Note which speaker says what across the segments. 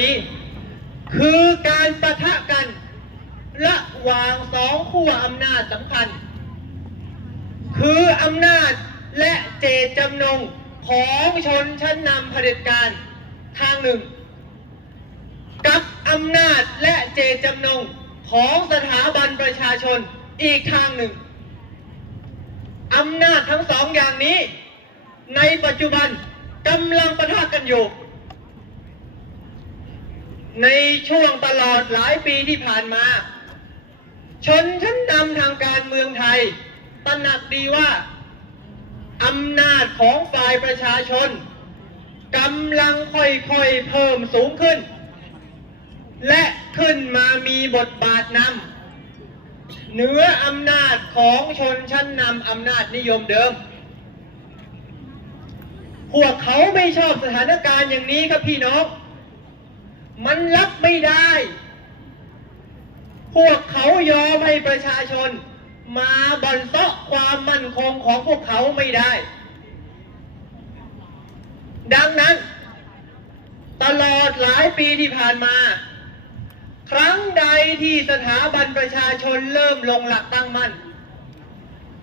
Speaker 1: นี้ คือการปะทะกัน ระหว่างสองขั้วอำนาจสำคัญ คืออำนาจและเจตจำนงของชนชั้นนำเผด็จการทางหนึ่ง กับอำนาจและเจตจำนงของสถาบันประชาชนอีกทางหนึ่งอำนาจทั้งสองอย่างนี้ ในปัจจุบันกำลังประทะกันอยู่ ในช่วงตลอดหลายปีที่ผ่านมา ชนชั้นนำทางการเมืองไทย ตระหนักดีว่าอำนาจของฝ่ายประชาชนกำลังค่อยๆเพิ่มสูงขึ้น และขึ้นมามีบทบาทนำเหนืออำนาจของชนชั้นนำอำนาจนิยมเดิม พวกเขาไม่ชอบสถานการณ์อย่างนี้ครับพี่น้อง มันรับไม่ได้ พวกเขายอมให้ประชาชน มาบ่อนเซาะความมั่นคงของพวกเขาไม่ได้ ดังนั้น ตลอดหลายปีที่ผ่านมา ครั้งใดที่สถาบันประชาชนเริ่มลงหลักตั้งมั่น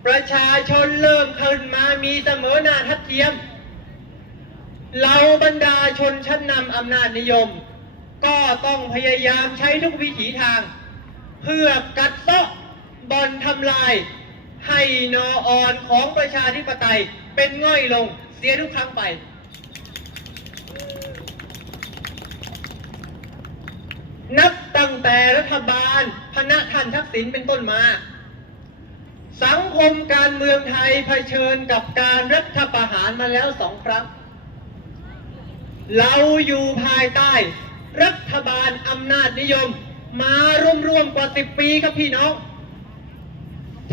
Speaker 1: ประชาชนเริ่มขึ้นมามีเสมอหน้าทัดเทียมเหล่าบรรดาชนชั้นนำอำนาจนิยม ก็ต้องพยายามใช้ทุกวิถีทาง เพื่อกัดเซาะบ่อนทำลาย ให้นออ่อนของประชาธิปไตยเป็นง่อยลงเสียทุกครั้งไป นับตั้งแต่รัฐบาลพณะท่านทักษิณเป็นต้นมา สังคมการเมืองไทยเผชิญกับการรัฐประหารมาแล้วสองครั้ง เราอยู่ภายใต้ รัฐบาลอำนาจนิยม มารวมๆกว่าสิบปีครับพี่น้อง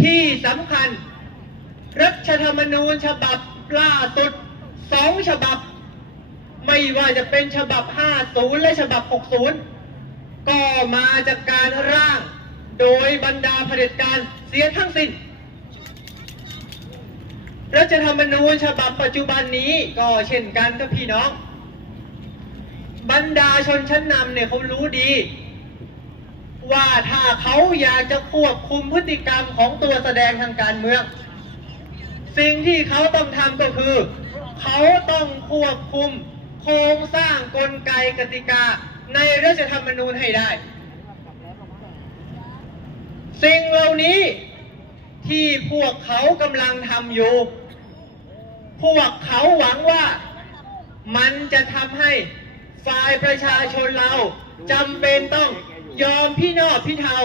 Speaker 1: ที่สำคัญ รัฐธรรมนูญฉบับล่าสุดสองฉบับ ไม่ว่าจะเป็นฉบับ 50 และฉบับ 60 ก็มาจากการร่าง โดยบรรดาเผด็จการเสียทั้งสิ้นรัฐธรรมนูญฉบับปัจจุบันนี้ก็เช่นกันครับพี่น้อง บรรดาชนชั้นนำเนี่ยเขารู้ดี ว่าถ้าเขาอยากจะควบคุมพฤติกรรมของตัวแสดงทางการเมือง สิ่งที่เขาต้องทำก็คือ เขาต้องควบคุมโครงสร้างกลไกกติกาในรัฐธรรมนูญให้ได้ สิ่งเหล่านี้ที่พวกเขากำลังทำอยู่ พวกเขาหวังว่ามันจะทำให้ ฝ่ายประชาชนเราจำเป็นต้องยอมพี่นอบพี่เทา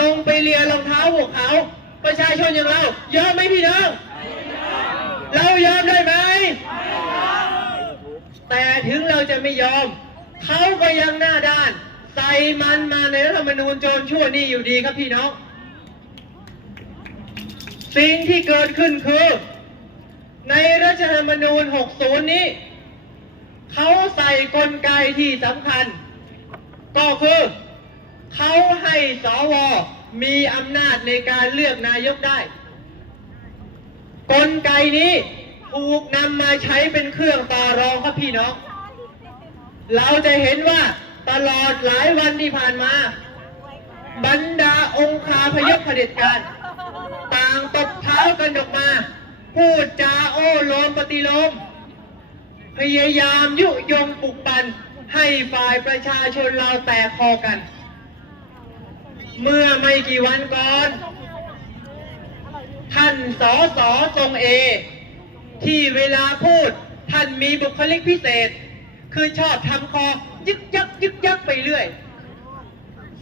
Speaker 1: ลงไปเลียรองเท้าพวกเขา ประชาชนอย่างเรา ยอมไหมพี่น้อง เรายอมได้ไหม แต่ถึงเราจะไม่ยอม เขาก็ยังหน้าด้าน ใส่มันมาในรัฐธรรมนูญโจรชั่วนี่อยู่ดีครับพี่น้อง สิ่งที่เกิดขึ้นคือ ในรัฐธรรมนูญ 60 นี้ เขาใส่กลไกที่สำคัญ ก็คือเขาให้สวมีอำนาจในการเลือกนายกได้ กลไกนี้ถูกนำมาใช้เป็นเครื่องต่อรองครับพี่น้อง เราจะเห็นว่าตลอดหลายวันที่ผ่านมา บรรดาองค์คาพยพเผด็จการ ต่างตบเท้ากันออกมา พูดจาโอ้โลมปฏิโลม พยายามยุยงปลุกปั่นให้ฝ่ายประชาชนเราแตกคอกัน เมื่อไม่กี่วันก่อน ท่านสอสอทรงเอ ที่เวลาพูดท่านมีบุคลิกพิเศษ คือชอบทำคอยึกยักยึกยักไปเรื่อย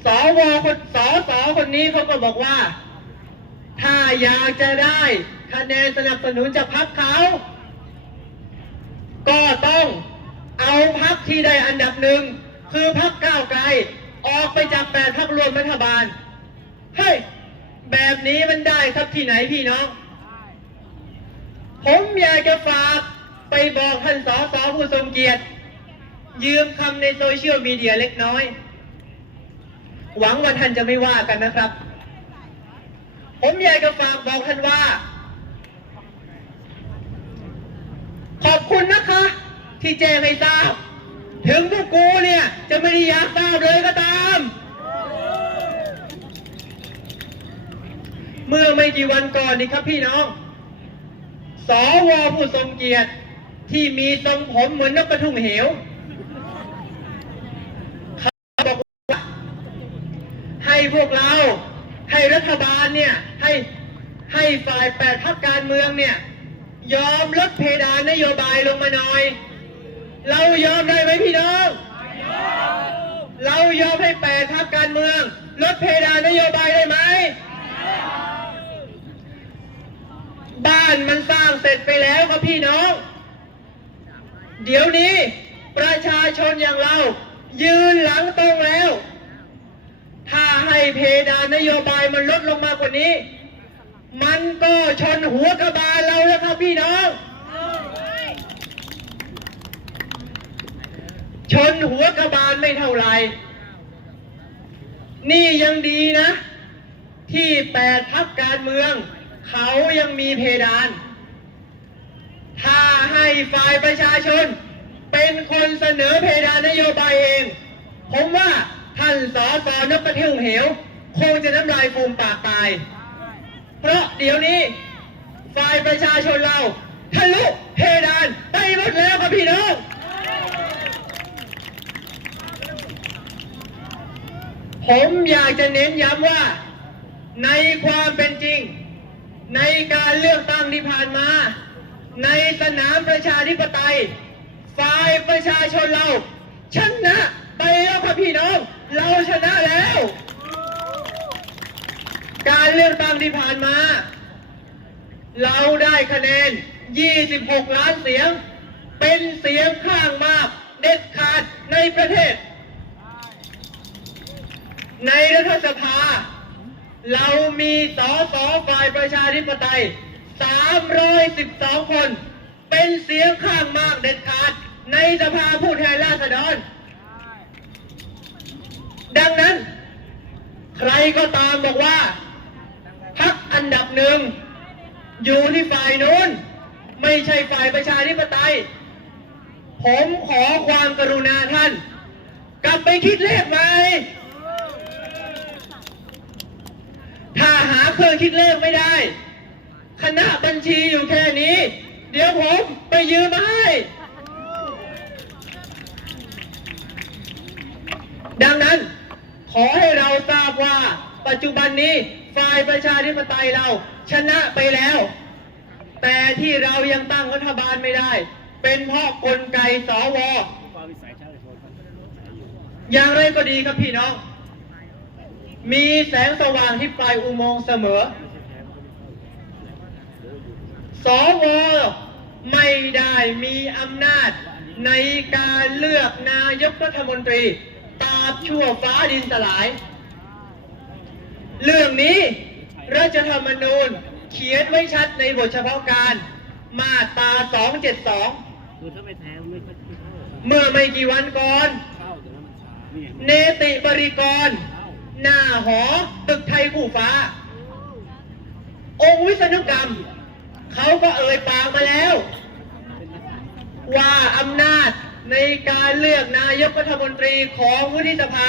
Speaker 1: สวคนสอสอคนนี้เขาก็บอกว่า ถ้าอยากจะได้คะแนนสนับสนุนจากพรรคเขา ต้องเอาพรรคที่ได้อันดับหนึ่งคือพรรคก้าวไกลออกไปจากแปดพรรครวมรัฐบาล เฮ้ย แบบนี้มันได้ครับที่ไหนพี่น้อง ผมอยากจะฝากไปบอกท่านสอสอผู้ทรงเกียรติ ยืมคำในโซเชียลมีเดียเล็กน้อย หวังว่าท่านจะไม่ว่ากันนะครับ ผมอยากจะฝากบอกท่านว่า ขอบคุณ ที่แจ้งให้ทราบ ถึงพวกกูเนี่ย จะไม่ได้อยากทราบเลยก็ตาม เมื่อไม่กี่วันก่อนนี่ครับพี่น้อง สวผู้ทรงเกียรติที่มีทรงผมเหมือนนกกระทุงเหวเขาบอกว่าให้พวกเราให้รัฐบาลเนี่ยให้ให้ฝ่ายแปดพักการเมืองเนี่ย ยอมลดเพดานนโยบายลงมาหน่อย เรายอมได้ไหมพี่น้อง เรายอมให้แปดพักการเมือง ลดเพดานนโยบายได้ไหม บ้านมันสร้างเสร็จไปแล้วครับพี่น้อง เดี๋ยวนี้ประชาชนอย่างเรา ยืนหลังตรงแล้ว ถ้าให้เพดานนโยบายมันลดลงมากกว่านี้ มันก็ชนหัวกระบาลเราแล้วครับพี่น้อง ชนหัวกระบาลไม่เท่าไร นี่ยังดีนะ ที่แปดพักการเมือง เขายังมีเพดาน ถ้าให้ฝ่ายประชาชน เป็นคนเสนอเพดานนโยบายเอง ผมว่าท่านสอสอนกกระเทืองเหว คงจะน้ำลายฟูมปากตาย เพราะเดี๋ยวนี้ฝ่ายประชาชนเราทะลุเพดานไปหมดแล้วครับพี่น้อง ผมอยากจะเน้นย้ำว่า ในความเป็นจริง ในการเลือกตั้งที่ผ่านมา ในสนามประชาธิปไตย ฝ่ายประชาชนเราชนะไปแล้วครับพี่น้อง เราชนะแล้ว การเลือกตั้งที่ผ่านมา เราได้คะแนน 26 ล้านเสียง เป็นเสียงข้างมาก เด็ดขาดในประเทศ ในรัฐสภา เรามีสสฝ่ายประชาธิปไตย 312 คน เป็นเสียงข้างมากเด็ดขาด ในสภาผู้แทนราษฎร ดังนั้น ใครก็ตามบอกว่าพักอันดับหนึ่ง อยู่ที่ฝ่ายนู้น ไม่ใช่ฝ่ายประชาธิปไตย ผมขอความกรุณาท่าน กลับไปคิดเลขใหม่ ถ้าหาเครื่องคิดเลขไม่ได้ คณะบัญชีอยู่แค่นี้ เดี๋ยวผมไปยืมมาให้ ดังนั้นขอให้เราทราบว่าปัจจุบันนี้ฝ่ายประชาธิปไตยเราชนะไปแล้ว แต่ที่เรายังตั้งรัฐบาลไม่ได้ เป็นเพราะกลไกสวอย่างไรก็ดีครับพี่น้อง มีแสงสว่างที่ปลายอุโมงค์เสมอ สวไม่ได้มีอำนาจในการเลือกนายกรัฐมนตรีตาบชั่วฟ้าดินสลาย เรื่องนี้รัฐธรรมนูญเขียนไว้ชัดในบทเฉพาะการมาตรา 272 เมื่อไม่กี่วันก่อน เนติบริกร หน้าหอตึกไทยคู่ฟ้า องค์วิษณุกรรม เขาก็เอ่ยปากมาแล้ว ว่าอำนาจในการเลือกนายกรัฐมนตรีของวุฒิสภา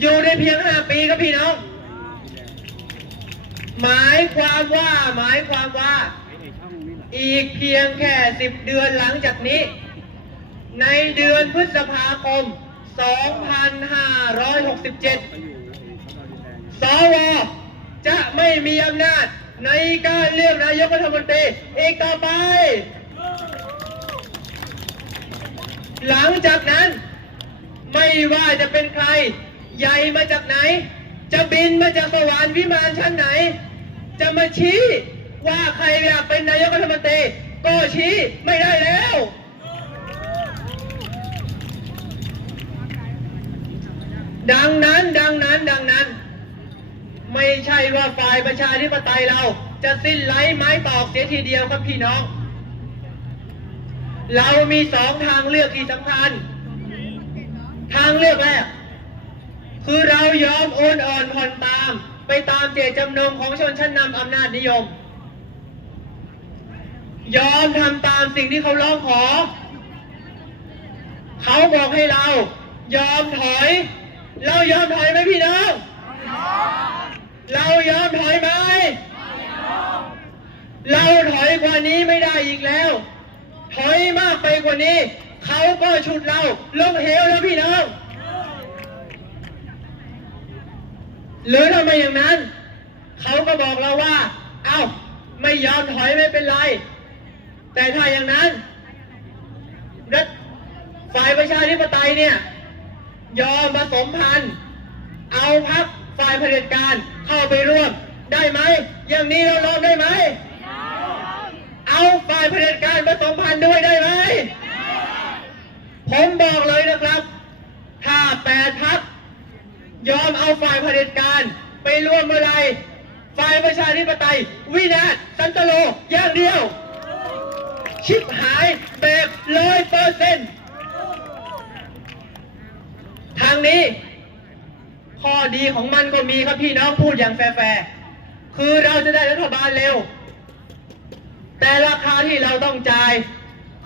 Speaker 1: อยู่ในเพียง5ปีครับพี่น้อง หมายความว่าหมายความว่า อีกเพียงแค่10เดือนหลังจากนี้ ในเดือนพฤษภาคม 2567ไปอยู่ไอ้เขาตอนดินแดงสว จะไม่มีอำนาจในการเลือกนายกรัฐมนตรีอีกต่อไป หลังจากนั้นไม่ว่าจะเป็นใคร ใหญ่มาจากไหน จะบินมาจากสวรรค์วิมานชั้นไหน จะมาชี้ว่าใครอยากเป็นนายกรัฐมนตรีก็ชี้ไม่ได้แล้ว ดังนั้นดังนั้นดังนั้น ไม่ใช่ว่าฝ่ายประชาธิปไตยเราจะสิ้นไร้ไม้ตอกเสียทีเดียวครับพี่น้อง เรามีสองทางเลือกที่สำคัญ ทางเลือกแรกคือเรายอมโอนอ่อนผ่อนตาม ไปตามเจตจำนงของชนชั้นนำอำนาจนิยม ยอมทำตามสิ่งที่เขาร้องขอ เขาบอกให้เรา ยอมถอย เรายอมถอยไหมพี่น้อง เรายอมถอยไหม เราถอยกว่านี้ไม่ได้อีกแล้ว ถอยมากไปกว่านี้ เขาก็ฉุดเราลงเหวแล้วพี่น้อง หรือถ้าไมอย่างนั้น เขาก็บอกเราว่า เอ้า ไม่ยอมถอยไม่เป็นไร แต่ถ้าอย่างนั้นรัฐฝ่ายประชาธิปไตยเนี่ย ยอมผสมพันธ์เอาพักฝ่ายเผด็จการเข้าไปร่วมได้ไหม อย่างนี้เราลองได้ไหม เอาฝ่ายเผด็จการผสมพันธ์ด้วยได้ไหม ผมบอกเลยนะครับ ถ้าแปดพักยอมเอาฝ่ายเผด็จการไปร่วมเมื่อไหรฝ่ายประชาธิปไตย วินาศสันตโลอย่างเดียว ชิบหายแบบร้อยเปอร์เซ็นต์ ทางนี้ ข้อดีของมันก็มีครับพี่น้องพูดอย่างแฟร์คือเราจะได้รัฐบาลเร็ว แต่ราคาที่เราต้องจ่าย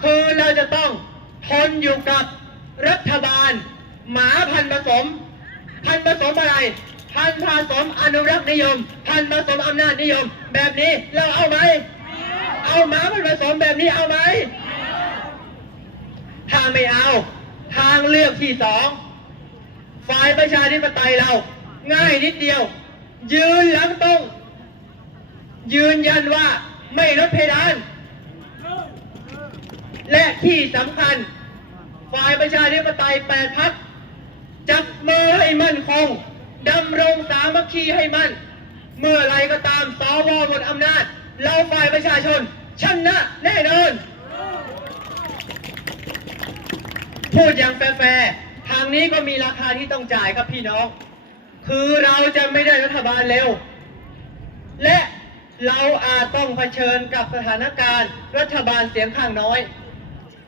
Speaker 1: คือเราจะต้องทนอยู่กับรัฐบาล หมาพันผสม พันผสมอะไร พันผสมอนุรักษ์นิยม พันผสมอำนาจนิยม แบบนี้เราเอาไหมเอาหมาพันผสมแบบนี้เอาไหมถ้าไม่เอา ทางเลือกที่สอง ฝ่ายประชาธิปไตยเรา ง่ายนิดเดียว ยืนหลังตรงยืนยันว่าไม่ลดเพดาน และที่สำคัญ ฝ่ายประชาธิปไตยแปดพักจับมือให้มั่นคงดำรงสามัคคีให้มั่น เมื่อไรก็ตามสวหมดอำนาจ เราฝ่ายประชาชนชนะแน่นอน พูดอย่างแฟร์ นี้ก็มีราคาที่ต้องจ่ายครับพี่น้อง คือเราจะไม่ได้รัฐบาลเร็ว และเราอาจต้องเผชิญกับสถานการณ์รัฐบาลเสียงข้างน้อย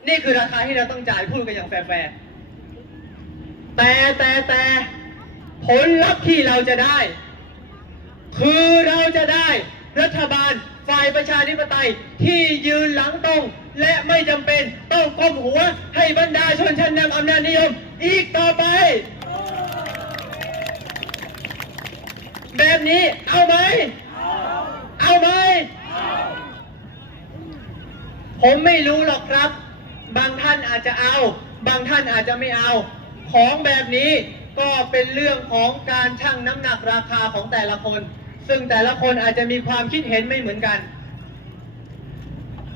Speaker 1: นี่คือราคาที่เราต้องจ่ายพูดกันอย่างแฟร์แต่แต่แต่ผลลัพธ์ที่เราจะได้ คือเราจะได้รัฐบาลฝ่ายประชาธิปไตยที่ยืนหลังตรง และไม่จำเป็นต้องก้มหัวให้บรรดาชนชั้นนำอำนาจนิยม อีกต่อไป แบบนี้เอาไหม เอาไหม ผมไม่รู้หรอกครับ บางท่านอาจจะเอา บางท่านอาจจะไม่เอา ของแบบนี้ก็เป็นเรื่องของการชั่งน้ำหนักราคาของแต่ละคน ซึ่งแต่ละคนอาจจะมีความคิดเห็นไม่เหมือนกัน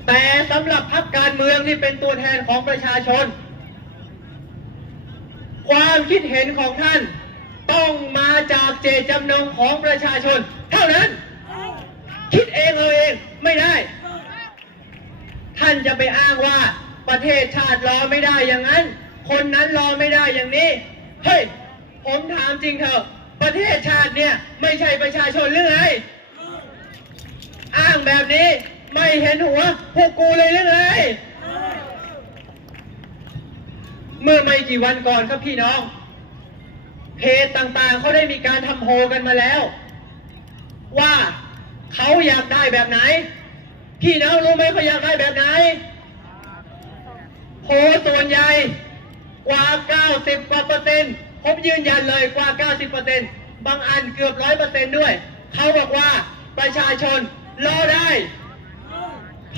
Speaker 1: แต่สำหรับพรรคการเมืองที่เป็นตัวแทนของประชาชน ความคิดเห็นของท่านต้องมาจากเจตจำนงของประชาชน เท่านั้น คิดเองเอาเองไม่ได้ ท่านจะไปอ้างว่าประเทศชาติรอไม่ได้อย่างนั้น คนนั้นรอไม่ได้อย่างนี้ เฮ้ย ผมถามจริงเถอะ ประเทศชาติเนี่ย ไม่ใช่ประชาชนหรือไง อ้างแบบนี้ ไม่เห็นหัวพวกกูเลยหรือไงเมื่อไม่กี่วันก่อนครับพี่น้อง เพจต่างๆเขาได้มีการทำโพกันมาแล้ว ว่าเขาอยากได้แบบไหน พี่น้องรู้ไหมเขาอยากได้แบบไหน โพส่วนใหญ่กว่า 90กว่าเปอร์เซ็นต์ผมยืนยันเลยกว่า 90เปอร์เซ็นต์บางอันเกือบร้อยเปอร์เซ็นต์ด้วย เขาบอกว่าประชาชนรอได้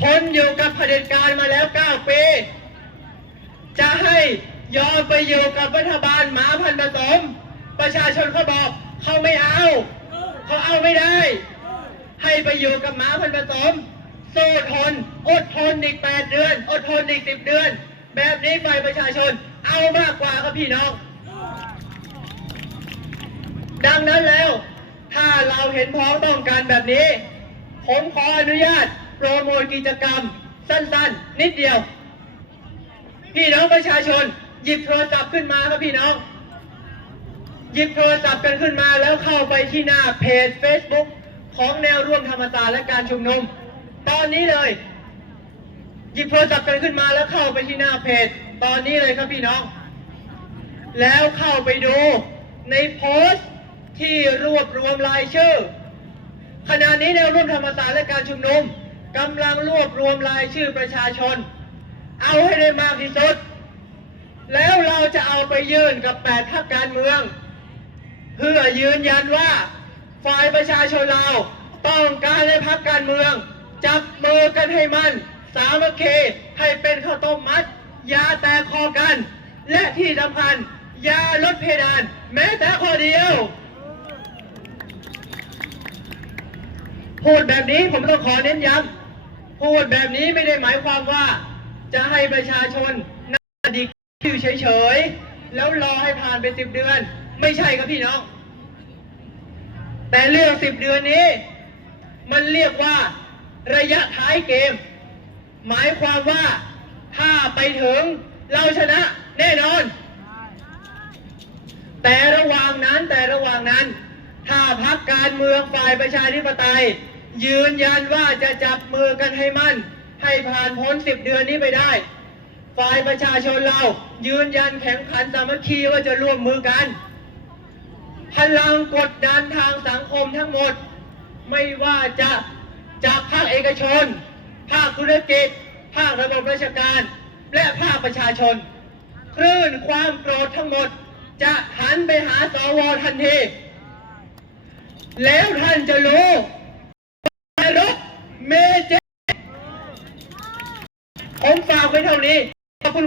Speaker 1: ทนอยู่กับเผด็จการมาแล้ว 9 ปี จะให้ยอมไปอยู่กับรัฐบาลหมาพันธุ์ผสม ประชาชนเขาบอกเขาไม่เอา เขาเอาไม่ได้ ให้ไปอยู่กับหมาพันธุ์ผสมสู้ทน อดทนอีก 8 เดือน อดทนอีก 10 เดือน แบบนี้ฝ่ายประชาชน เอามากกว่าครับพี่น้อง ดังนั้นแล้ว ถ้าเราเห็นพ้องต้องการแบบนี้ ผมขออนุญาต โปรโมทกิจกรรม สั้นๆ นิดเดียว พี่น้องประชาชน หยิบโทรศัพท์ขึ้นมาครับพี่น้อง หยิบโทรศัพท์กันขึ้นมาแล้วเข้าไปที่หน้าเพจ Facebook ของแนวร่วมธรรมศาสตร์และการชุมนุม ตอนนี้เลย หยิบโทรศัพท์กันขึ้นมาแล้วเข้าไปที่หน้าเพจ ตอนนี้เลยครับพี่น้อง แล้วเข้าไปดูในโพสต์ที่รวบรวมรายชื่อขณะนี้แนวร่วมธรรมศาสตร์และการชุมนุม กำลังรวบรวมรายชื่อประชาชน เอาให้ได้มากที่สุด แล้วเราจะเอาไปยื่นกับแปดพรรคการเมือง เพื่อยืนยันว่าฝ่ายประชาชนเราต้องการให้พรรคการเมือง จับมือกันให้มัน สามัคคีให้เป็นข้าวต้มมัดอย่าแตกคอกัน และที่สำคัญอย่าลดเพดาน แม้แต่ข้อเดียวพูดแบบนี้ผมต้องขอเน้นย้ำ พูดแบบนี้ไม่ได้หมายความว่า จะให้ประชาชนนั่งดีอยู่เฉยๆ แล้วรอให้ผ่านไปสิบเดือน ไม่ใช่ครับพี่น้อง แต่เรื่องสิบเดือนนี้ มันเรียกว่าระยะท้ายเกม หมายความว่าถ้าไปถึงเราชนะแน่นอน แต่ระหว่างนั้นแต่ระหว่างนั้น ถ้าพักการเมืองฝ่ายประชาธิปไตย ยืนยันว่าจะจับมือกันให้มั่น ให้ผ่านพ้นสิบเดือนนี้ไปได้ ฝ่ายประชาชนเรายืนยันแข็งขันสามัคคีว่าจะร่วมมือกัน พลังกดดันทางสังคมทั้งหมด ไม่ว่าจะจากภาคเอกชน ภาคธุรกิจ ภาคระบบราชการ และภาคประชาชน คลื่นความโกรธทั้งหมด จะหันไปหาสวทันที แล้วท่านจะรู้ รกเมเจผมฝากไว้เท่านี้คุณ